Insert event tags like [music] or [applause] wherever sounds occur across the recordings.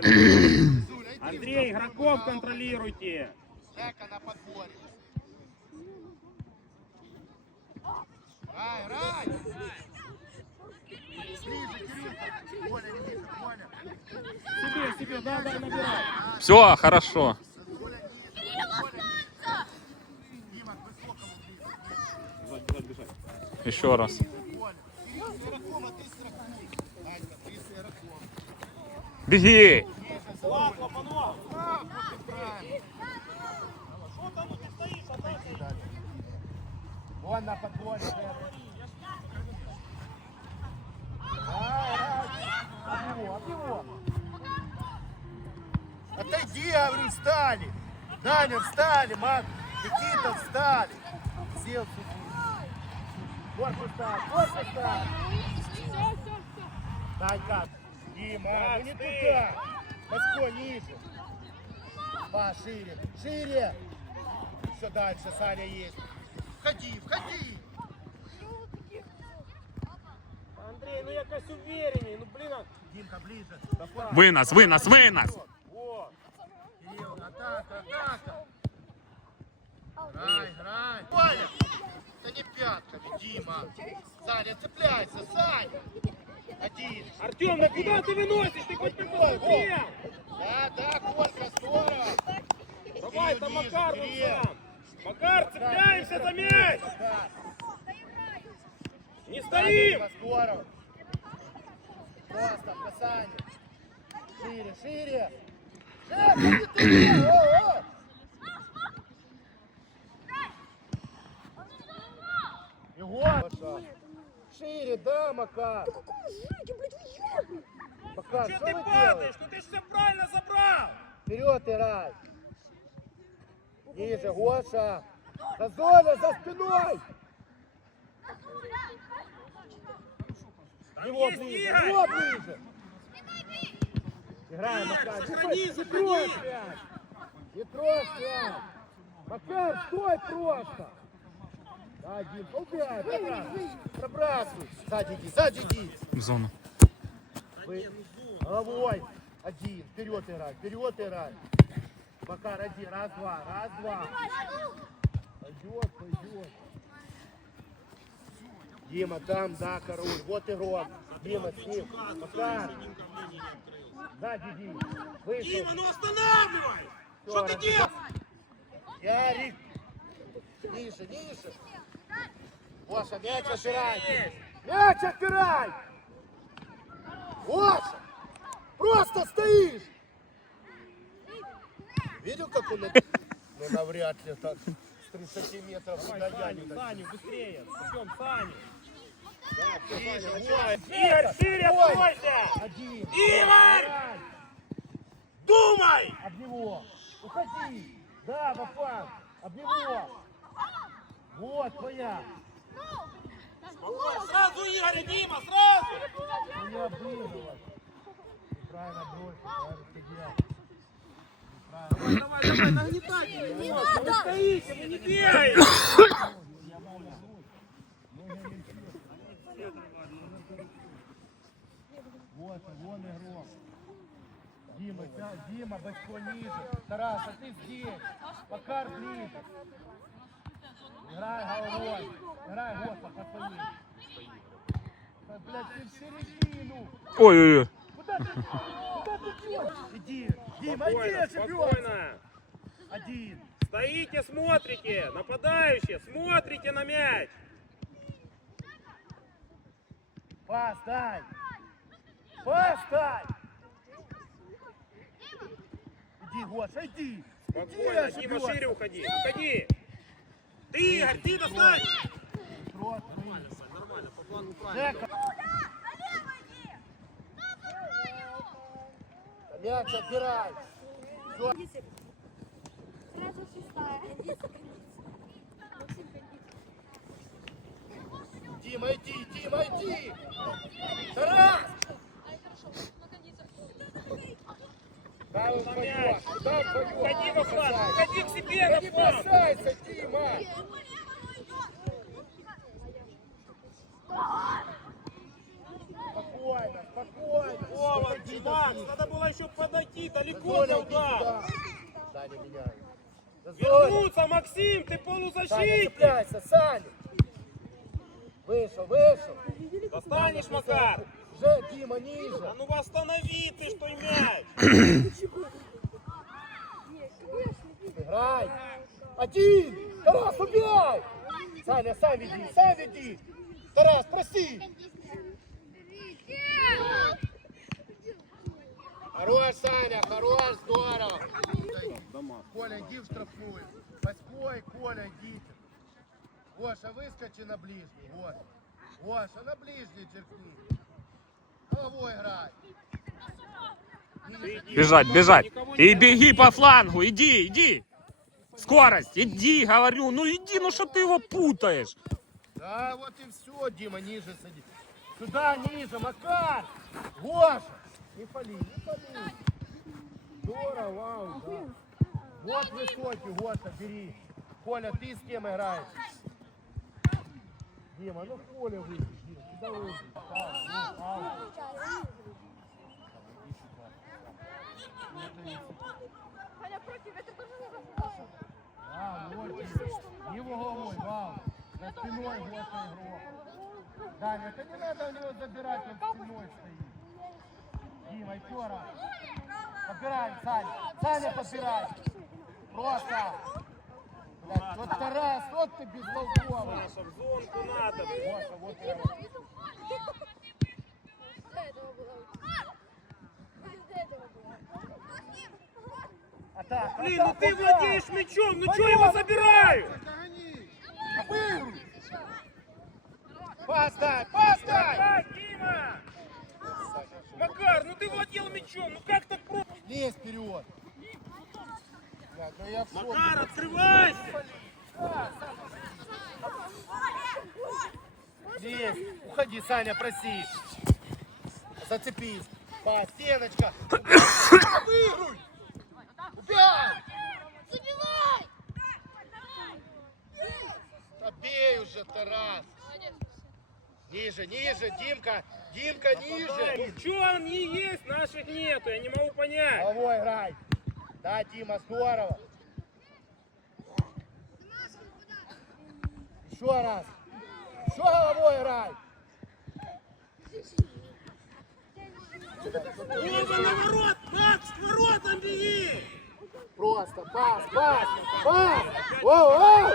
контролируйте. Андрей, игроков контролируйте. Жека на подборе. Рай, рай! Себе, себе, да, да, набирай. Все, хорошо. Коля, ниже. Коля. Дима, к высокому ближе. Бежать, бежать, бежать. Еще раз. Коля. Кирилл, с игроком, а ты с игроком. Анька, ты с игроком. Беги! Ниже, за Влад, руль. Лопанов. А, вот и правильно. Что там у тебя стоишь, отдайте. Вон на подборе. Отойди, я говорю, встали. Даня, встали, Мак. Никита, встали. Сел. Вот встали, вот встали. Данька. Дима, ну не туда. Москва ниже. Па, шире, шире. Еще дальше, Саня есть. Входи, входи. Андрей, ну якось уверенней. Ну, блин, а... Димка, ближе. Вынос, вынос, вынос! Вот. Кирилл, атака, атака. Грай, грай. Ваня! Это не пятками, Дима. Саня, цепляйся, Саня. Один. Артем, ну куда ты выносишь? Ты хоть прикол! Да, да, Колька, здорово. Давай, там Макар вон сам. Макар, цепляемся за мяч! Не стоим! Здорово. Просто касание. Шире, шире. Жека, не туда. О, о. Егор! Шире, да, Макар? Макар, Че что ты вы падаешь? делаете? Ну ты ж все правильно забрал! Вперед играй! Ниже, Гоша! За зоной, за спиной! Там Его ближе, его ближе! Играй, Макар! сохрани, Не сохрани! Не трожь! Макар, стой просто! Да, Дим, убегай, пробрасывай! Пробрасывай! Сзади иди, сзади иди! В зону. Вы головой. Один. Вперед играй. Вперед играй. Макар, один. Раз, два. Раз, два. Пойдет, пойдет. Дима, там, да, король. Вот игрок. Дима, с ним. Макар. Сзади, Дима. Вышел. Дима, ну останавливай! Что ты делаешь? Ярик. Ниже, ниже. Гоша, мяч отбирай. Мяч отбирай. Гоша, просто стоишь. Видел, как он... Ну, навряд ли так с 30 метров не Саню. Саню, быстрее! Артем, Саню! Игорь, шире! Один. Игорь! Думай! Об него. Уходи. Да, Вафан. Об него. Вот твоя. Сразу Игоря, Дима, сразу! Не облизывай. Неправильно бросил, правильно сидел. Давай, давай, давай, нагнетай! Не надо! Вы стоите, вы не бегаете! Вот, вон игрок. Дима, ся- Дима, бочко ниже. Тарас, а ты здесь. Макар ближе. Играй головой. Играй, вот, пока стоит. Да, блядь, ты в середину. Ой-ой-ой. Куда ты? Куда ты? Иди. Иди, чемпион. спокойно! Один. Стоите, смотрите! Нападающие, смотрите на мяч! Пас дай. Пас дай. Иди, Гоша, иди. Спокойно, Иди, Дима, шире уходи, уходи! Ты, Игорь, ты достань! Просто. Жека. Мяч отбирай. Сразу шестая. Дима, иди, Дима, иди. Тарас. Уходи во фланг, уходи к себе на фланг! бросайся, Дима. Спокойно, спокойно. Вова, Давид. надо было еще подойти далеко для удара. Саня. Зазоня. Вернуться, Максим, ты Саня, полузащитник. цепляйся, Саня. Вышел, вышел. Достанешь, Макар. Уже, Дима, ниже. А ну восстанови ты, что мяч. [clears throat] Играй. Один. Тарас, убегай. Саня, сам веди, сам веди. Тарас, проси. Хорош, Саня, хорош, здорово. Коля, иди в штрафную. Восьмой, Коля, идите. Гоша, выскочи на ближний. Вот. Гоша, на ближний черкни. Бежать, бежать. И беги по флангу, иди, иди. Скорость, иди, говорю. Ну иди, ну что ты его путаешь? Да, вот и все, Дима, ниже сади. Сюда, ниже, Макар! Гоша! Не пали, не пали. Здорово, вау, да. Вот высокий, Гоша, бери. Коля, ты с кем играешь? Дима, ну Коля выйди, Дима, куда выйди? Ау, ну, ау. Аня против, это тоже надо. А, вот Дима. Его головой, вау. За спиной Гоша игрок. Даня, это не надо у него забирать, он спиной стоит. Дима, еще раз. Подбирай, Саня. Саня, подбирай. Просто. Блядь, вот Тарас, вот ты бестолковый. Саша, в зонку надо. Гоша, вот я. Блин, ну ты владеешь мячом, ну что его забираю? Пас дай, пас дай. Так, Дима! Макар, ну ты владел мячом, ну как так просто? Лезь вперед. Ну. Макар, открывайся! Лезь. Уходи, Саня, проси. Зацепись. Пас, стеночка. Обыгрывай. [coughs] Убегай. Забивай! Побей уже, Тарас. Ниже, ниже, Димка. Димка, ниже. Ну что он не есть, наших нету, я не могу понять. Головой играй. Да, Дима, здорово. Еще раз. Еще головой играй. Вова на ворот, Макс, к воротам беги! Просто пас, пас, пас. Оу, оу.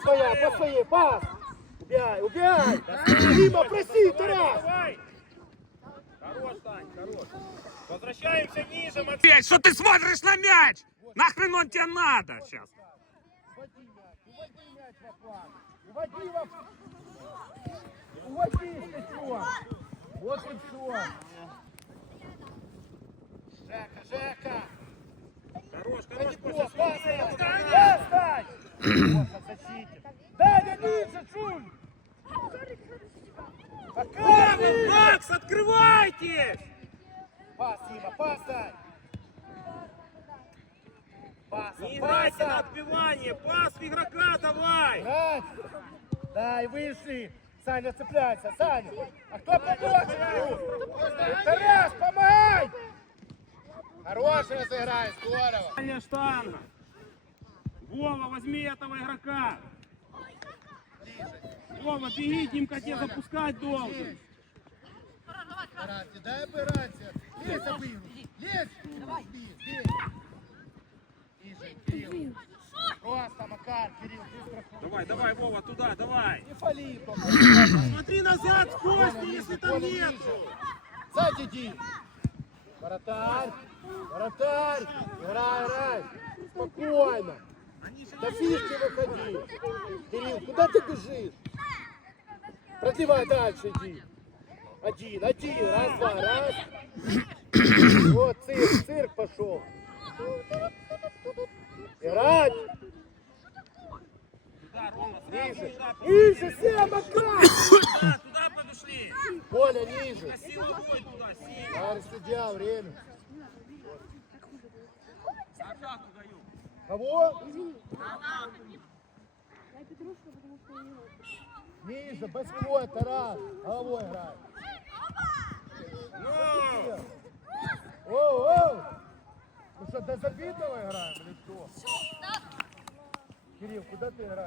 Своя, по своей, пас. Убегай, убегай. Дима, проси, Тарас. Хорош, Тань, хорош. Возвращаемся ниже. Блядь, что ты смотришь на мяч? Нахрен он тебе надо сейчас? Уводи мяч, уводи мяч во фланг. Уводи во... Уводи с мячом. Вот и все. Жека, Жека. Хорош, хорош, Костя, дай, отстань! пас дай. Гоша, защитник. Даня, ниже, Шуль. Пока, Вова, Макс, открывайтесь! Пас, Дима, пас дай. Пас, Не пас играйте на отбивание, пас в игрока давай! Играть! Дай, вышли! Саня, цепляйся, Саня! А кто помочь? Тарас, помогай! Хорош разыграй, здорово! Дальняя штанга. Вова, возьми этого игрока. Вова, беги, Димка тебе запускать должен. Тарас, дай операцию! Лезь, обыгрывай! Лезь! Лезь, лезь! Ниже, Кирилл! Просто, Макар, Кирилл, быстро! Давай, давай, Вова, туда, давай. Не фали! Смотри назад, в кости, если там нету. Сзади иди! Вратарь! Вратарь! Играй, играй! Спокойно! До фишки выходи! Кирилл, куда ты бежишь? Продлевай дальше иди! Один, один, раз, два, раз! Вот цирк, цирк пошел! Играть! Ниже! Ниже, Сема, как? туда, туда подошли. Коля, ниже! Силу. Товарищ судья, время! Кого? Ниже, без хвоя, Тарас. Головой грай. Ну! Оу, оу! Ну что, до забитого играем или что? Кирилл, куда ты играешь?